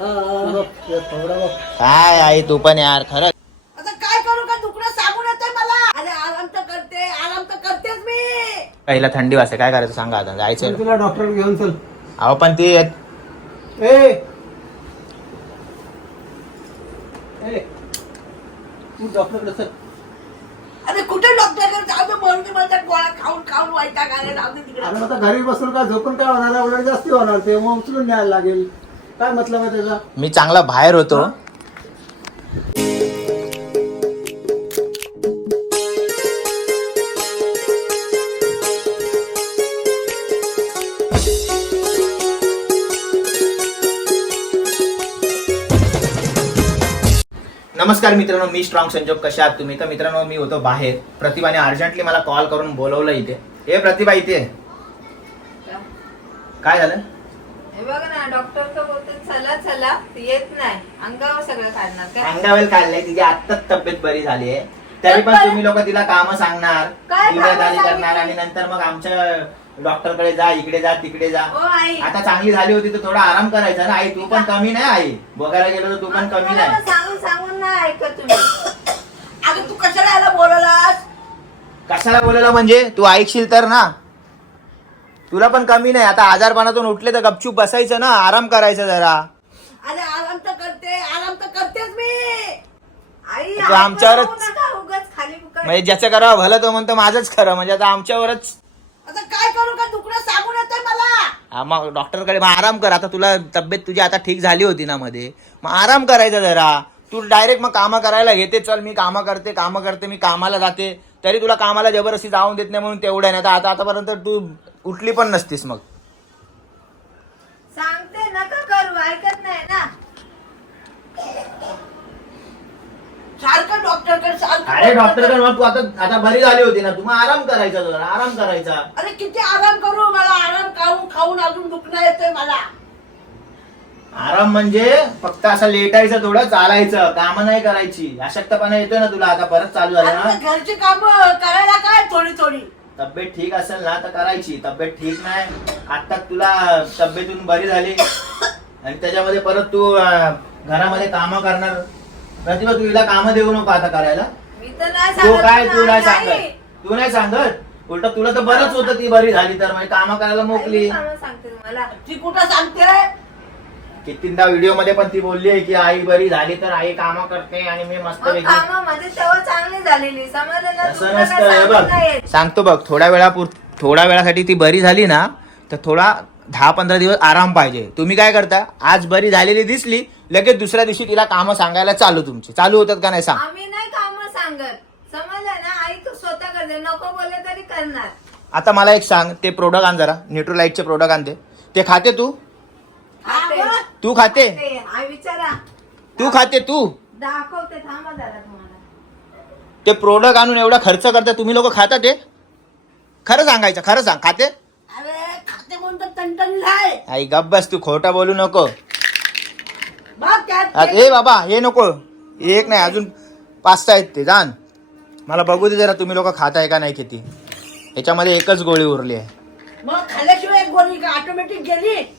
हे. काय आई तू पण यार खरं आता काय करू का? दुखणं सांगून येतोय मला. अरे आराम तर करते आराम तर करतेच मी. पहिला थंडी वाजते काय करायचं सांगा आता जायचं चल तुला डॉक्टर घेऊन चल. अहो पण ती ए! ए, तू डॉक्टरकडे चल. अरे कुठे डॉक्टर जाऊ दे म्हणून दे मला त्या गोळ्या खाऊन खाऊन वाईटा घालायला लावते अरे तिकडे. आता घरी बसून काय झोपून काय होणार? आहे? उलट जास्ती होणार ते मग उचलून न्यायला लागेल. काय मतलब आहे त्याचा? मी चांगला बाहेर होतो. नमस्कार मित्रांनो मी स्ट्रॉंग संजोग कशा आहात तुम्ही? तर मित्रांनो मी होतो बाहेर. प्रतिभाने अर्जंटली मला कॉल करून बोलवलं इथे. हे प्रतिभा इथे. काय झालं? हे बघ ना डॉक्टर तर बोलते चला चला ती येत नाही. अंगावर सगळं काढणार काय अंगावेल काढलंय तिची आत्ताच तब्येत बरी झाली आहे. तरी पण तुम्ही लोक तिला काम सांगणार काय करणार आणि नंतर मग आमच्या डॉक्टरकडे जा इकडे जा तिकडे जा. ओ आई. आता चांगली झाली होती तर थोडा आराम करायचा ना आई? तू पण कमी नाही आई. बघायला गेलो तर तू पण कमी नाही. सांगून सांगून नाही ऐकत तुम्ही. अगं तू कशाला याला बोलवलास कशाला बोलायला म्हणजे? तू ऐकशील तर ना. तुला पण कमी नाही. आता आजारपणातून उठले तर गपचूप बसायचं ना. आराम करायचं जरा. अरे आराम तर करते. आराम तर करतेच मी. आई तू आमच्यावरच- नका उगाच खाली. म्हणजे ज्याचं करावं भलं तो म्हणतो माझंच खरं. म्हणजे आता आमच्यावरच आता काय करू का? दुखणं सांगून येतोय मला. हा, मग डॉक्टरकडे मग आराम कर. आता तुला तब्येत तुझी आता ठीक झाली होती ना मध्ये. मग आराम करायचा जरा. तू डायरेक्ट मग कामं करायला घेते चल मी कामं करते कामं करते मी कामाला जाते. तरी तुला कामाला जबरदस्ती जाऊन देत नाही म्हणून तेवढं नाही आता आतापर्यंत तू उठली पण नसतीस मग. सांगते नका करू ऐकत नाही ना. सारखं डॉक्टरकडे सारखं अरे डॉक्टर डॉक्टरकडे. मग तू आता आता बरी झाली होती ना. तू आराम करायचा जरा आराम करायचा. अरे किती आराम करू मला आराम खाऊन खाऊन अजून दुखणं येतोय मला. आराम म्हणजे फक्त असं लेटायचं थोडं चालायचं कामं नाही करायची. अशक्तपणा येतोय ना तुला आता परत चालू झालं ना? घरची काम करायला काय थोडी थोडी? तब्येत ठीक असेल ना तर करायची. तब्येत ठीक नाही आता तुला तब्येतून बरी झाली. आणि त्याच्यामध्ये परत तू अं, घरामध्ये कामं करणार. प्रतिभा तू हिला कामं देऊ नको आता करायला. मी तर नाही तू सांगत काय तू नाही. सांगत. तू नाही सांगत? उलट तुला तर बरंच होतं ती बरी झाली तर म्हणजे कामं करायला मोकली. सांगते तुम्हाला ती कुठं सांगते? कितींदा व्हिडिओमध्ये पण ती बोलली आहे की आई बरी झाली तर आई कामं करते आणि मी मस्त मग कामं माझी तेव्हा चांगली झालेली समजलं ना? असं नसतं हे सांगत बघ. सांगतो बघ थोड्या वेळा थोड्या वेळासाठी ती बरी झाली ना तर थोडा दहा पंधरा दिवस आराम पाहिजे. तुम्ही काय करता? आज बरी झालेली दिसली लगेच दुसऱ्या दिवशी तिला कामं सांगायला चालू तुमची. चालू होतात का नाही सांग. आम्ही नाही काम सांगत. समजलं ना? आई तू स्वतः करते. नको बोलले तरी करणार. आता मला एक सांग ते प्रोडक्ट आण जरा. न्यूट्रोलाइटचे प्रोडक्ट आणते. ते खाते तू? तू खाते? ते, आई विचारा. तू खाते तू? दाखवते थांबा जरा तुम्हाला. ते प्रोडक्ट आणून एवढा खर्च करता तुम्ही लोक खाता ते? खरं सांगायचं खरं सांग. खाते? अरे आहे आई गप बस तू खोटा बोलू नको. बघ त्यात आ- ए बाबा हे नको. एक नाही अजून पाच सहा आहेत ते जाण. मला बघू दे जरा तुम्ही लोक खाताय का नाही किती. याच्यामध्ये एकच गोळी उरली आहे. मग खाल्ल्याशिवाय एक गोळी का ऑटोमॅटिक गेली?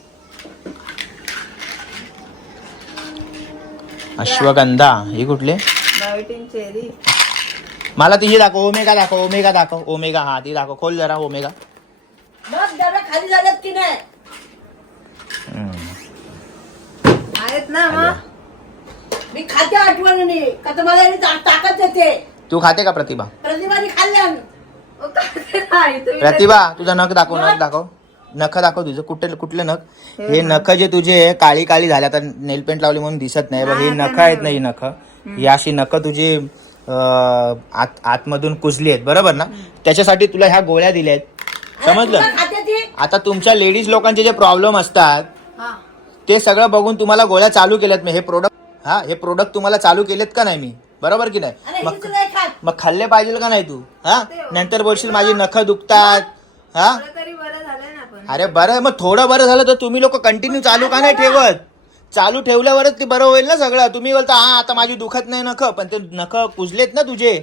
अश्वगंधा ही कुठले? मला ती ही दाखव ओमेगा दाखव ओमेगा दाखव ओमेगा. हा ती दाखव खोल जरा ओमेगा. खाली झालेत की नाही? हम्म. आहेत ना मग मी खाते आठवणीने. का तर मला याने ता- ताकद देते. तू खाते का प्रतिभा? प्रतिभाने खाल्ल्या प्रतिभा तुझा नख दाखव नख दाखव. नख दाखव तुझं. कुठले कुठले नख? हे नख जे तुझे काळी काळी झाले आता नेल पेंट लावली म्हणून दिसत नाही. बघ ही नख आहेत ना ही नख. ही अशी नख तुझी आत आतमधून कुजली आहेत. बरोबर ना? त्याच्यासाठी तुला ह्या गोळ्या दिल्या आहेत. समजलं? आता तुमच्या लेडीज लोकांचे जे प्रॉब्लेम असतात हा. ते सगळं बघून तुम्हाला गोळ्या चालू केल्यात. मी हे प्रोडक्ट हा हे प्रोडक्ट तुम्हाला चालू केलेत का नाही मी? बरोबर की नाही? मग मग खाल्ले पाहिजे का नाही तू? हा? ते हो. नंतर बोलशील माझी नख दुखतात. हा थोडं तरी बरं झालं ना पण अरे बरं मग थोडं बरं झालं तर तुम्ही लोक कंटिन्यू चालू का नाही ठेवत? चालू ठेवल्यावरच ते बरं होईल ना सगळं. तुम्ही बोलता हा आता माझी दुखत नाही नख. पण ते नख कुजलेत ना तुझे.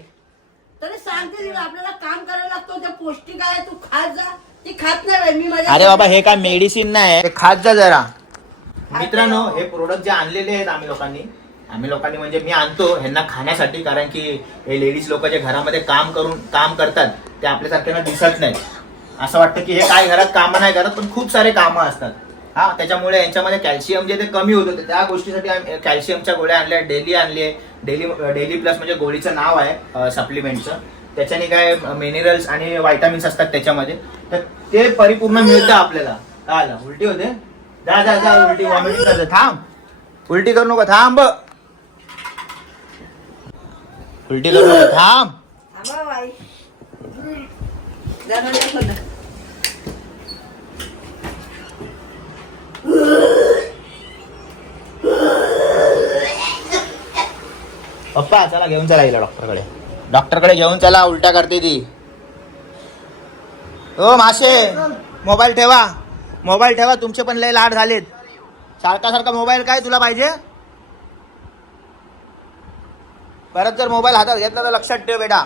तरी सांगते तिला आपल्याला काम करायला लागतो ते पौष्टिक आहे तू खात जा. ती खात नाही बाई, मी माझ्या अरे बाबा हे काय मेडिसिन नाही. हे खात जा जरा. मित्रांनो हे प्रोडक्ट जे आणलेले आहेत आम्ही लोकांनी आम्ही लोकांनी म्हणजे मी आणतो ह्यांना खाण्यासाठी कारण की हे लेडीज लोक जे घरामध्ये काम करून काम करतात ते आपल्यासारख्यांना दिसत नाही असं वाटतं की हे काय घरात कामं नाही करत पण खूप सारे कामं असतात. हा त्याच्यामुळे यांच्यामध्ये कॅल्शियम जे ते कमी होत होते त्या गोष्टीसाठी आम्ही कॅल्शियमच्या गोळ्या आणल्या डेली आणले डेली डेली प्लस म्हणजे गोळीचं नाव आहे सप्लिमेंटचं त्याच्याने काय मिनरल्स आणि व्हायटामिन्स असतात त्याच्यामध्ये. तर ते परिपूर्ण मिळतं आपल्याला. काय आलं उलटी होते? जा जा जा उलटी. वॉमिटिंग करते थांब. उलटी करू नको थांब. उलटी करू नको थांब. पप्पा चला घेऊन चला हिला डॉक्टरकडे. डॉक्टरकडे घेऊन चला उलट्या करते ती. हो मासे मोबाईल ठेवा. मोबाईल ठेवा तुमचे पण लय लाड झालेत. सारखा सारखा मोबाईल काय तुला पाहिजे? परत जर मोबाईल हातात घेतला तर लक्षात ठेव बेटा.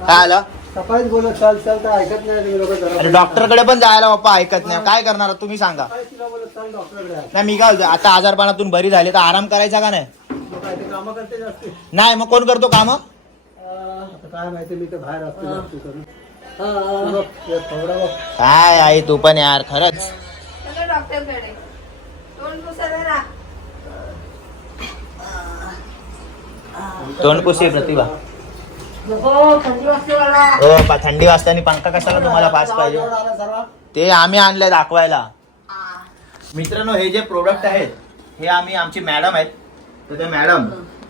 काय आलं? सकाळीच बोलत चाल चाल तर ऐकत नाही तुम्ही लोक अरे डॉक्टरकडे पण जायला पप्पा ऐकत नाही. काय करणार तुम्ही सांगा. काय तिला बोलत चाल डॉक्टरकडे. आहे. नाही मी काय बोलतो, आता आजारपणातून बरी झाली तर आराम करायचा का नाही? मग काय ते कामं करते जास्ती. नाही मग कोण करतो काम? आता काय माहिती मी तर बाहेर असते जास्ती करून. हे बघ, हे थोडं बघ. काय आहे तू पण यार खरंच. चला डॉक्टरकडे. तोंड पुसायला राहा तोंड पुसे प्रतिभा नको थंडी वाजते मला हो पा थंडी वाजते आणि पंखा कशाला तुम्हाला पास पाहिजे. ते आम्ही आणले दाखवायला. मित्रांनो हे जे प्रोडक्ट आहेत हे आम्ही आमची मॅडम आहेत. तर ते मॅडम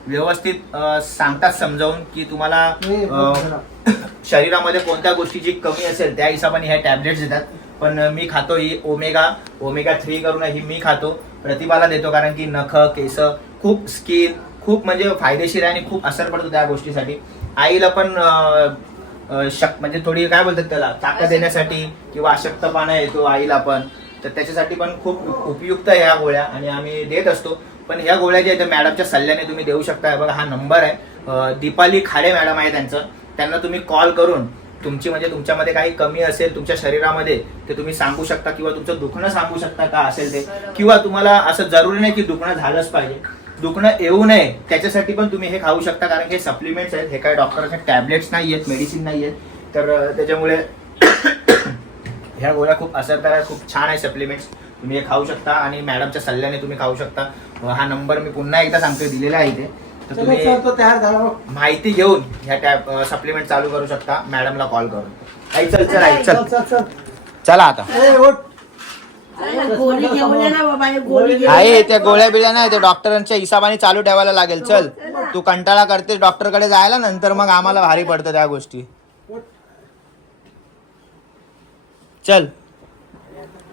व्यवस्थित सांगतात समजावून की तुम्हाला. शरीरामध्ये कोणत्या गोष्टीची कमी असेल त्या हिशोबाने ह्या टॅबलेट्स देतात पण मी खातो ही ओमेगा ओमेगा थ्री करून ही मी खातो. प्रतिभाला देतो कारण की नख केस खूप स्किन खूप म्हणजे फायदेशीर आहे आणि खूप असर पडतो त्या गोष्टीसाठी. आईला पण शक म्हणजे थोडी काय बोलतात त्याला ताकद देण्यासाठी किंवा अशक्तपणा येतो आईला पण. तर त्याच्यासाठी पण खूप उपयुक्त आहे ह्या गोळ्या आणि आम्ही देत असतो. पण ह्या गोळ्या ज्या मॅडमच्या सल्ल्याने तुम्ही देऊ शकता बघा हा नंबर आहे. दीपाली खाडे मॅडम आहे त्यांचं. त्यांना तुम्ही कॉल करून तुमची म्हणजे तुमच्यामध्ये काही कमी असेल तुमच्या शरीरामध्ये ते तुम्ही सांगू शकता किंवा तुमचं दुखणं सांगू शकता का असेल ते. किंवा तुम्हाला असं जरुरी नाही की दुखणं झालंच पाहिजे. दुखणं येऊ नये त्याच्यासाठी पण तुम्ही हे खाऊ शकता कारण की हे सप्लिमेंट्स आहेत हे काय डॉक्टरचे टॅबलेट्स नाही आहेत मेडिसिन नाही आहेत. तर त्याच्यामुळे ह्या गोळ्या खूप असरदार आहेत खूप छान आहे सप्लिमेंट्स तुम्ही हे खाऊ शकता आणि मॅडमच्या सल्ल्याने तुम्ही खाऊ शकता. हा नंबर मी पुन्हा एकदा सांगतोय दिलेला आहे इथे. तर तुम्ही. माहिती घेऊन ह्या टॅब सप्लिमेंट चालू करू शकता. मॅडमला कॉल करून. आई चल. चल चल चल. आता. गोळी घेऊन ये ना बाबा हे गोळी घेऊन आई ये. त्या गोळ्या बिळ्या नाही ते डॉक्टरांच्या हिसाबाने चालू ठेवायला लागेल चल. तू कंटाळा करतेस डॉक्टरकडे जायला नंतर मग आम्हाला भारी पडतं त्या गोष्टी. चल.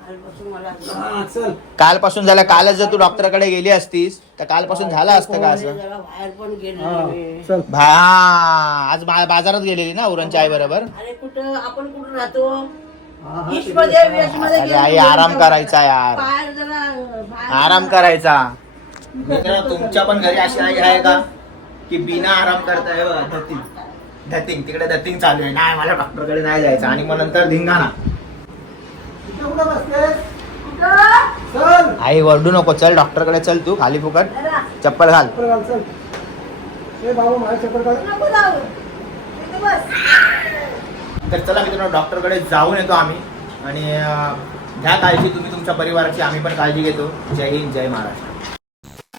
कालपासून मला हा, चल. कालपासून झालं कालच जर तू डॉक्टरकडे गेली असतीस तर कालपासून झालं असतं का असं? जरा बाहेर पण हा, गेले चल. भा हा, आज बा- बाजारात गेलेली ना उरणच्या आई बरोबर? अरे कुठं? आपण कुठं राहतो? हा, हा, ईस्टमध्ये वेस्टमध्ये अरे. आई आराम करायचा यार. बाहेर जरा बाहेर आराम करायचा. मित्र तुमच्या पण घरी अशी आई आहे का? की बिना आराम करताय बघा धतिंग धतिंग तिकडे धतिंग चालू आहे. नाही मला डॉक्टरकडे नाही जायचं. आणि मग नंतर धिंगाणा. इथे कुठं बसलेस? कुठं? चल. आई वरडू नको. चल डॉक्टरकडे चल तू. खाली फुकट. चप्पल घाल. बाबू माझ्या चप्पल घाल. नको जाऊ. इथे बस. तर चला मित्रांनो डॉक्टरकडे जाऊन येतो आम्ही. आणि घ्या काळजी तुम्ही तुमच्या परिवाराची आम्ही पण काळजी घेतो. जय हिंद जय महाराष्ट्र.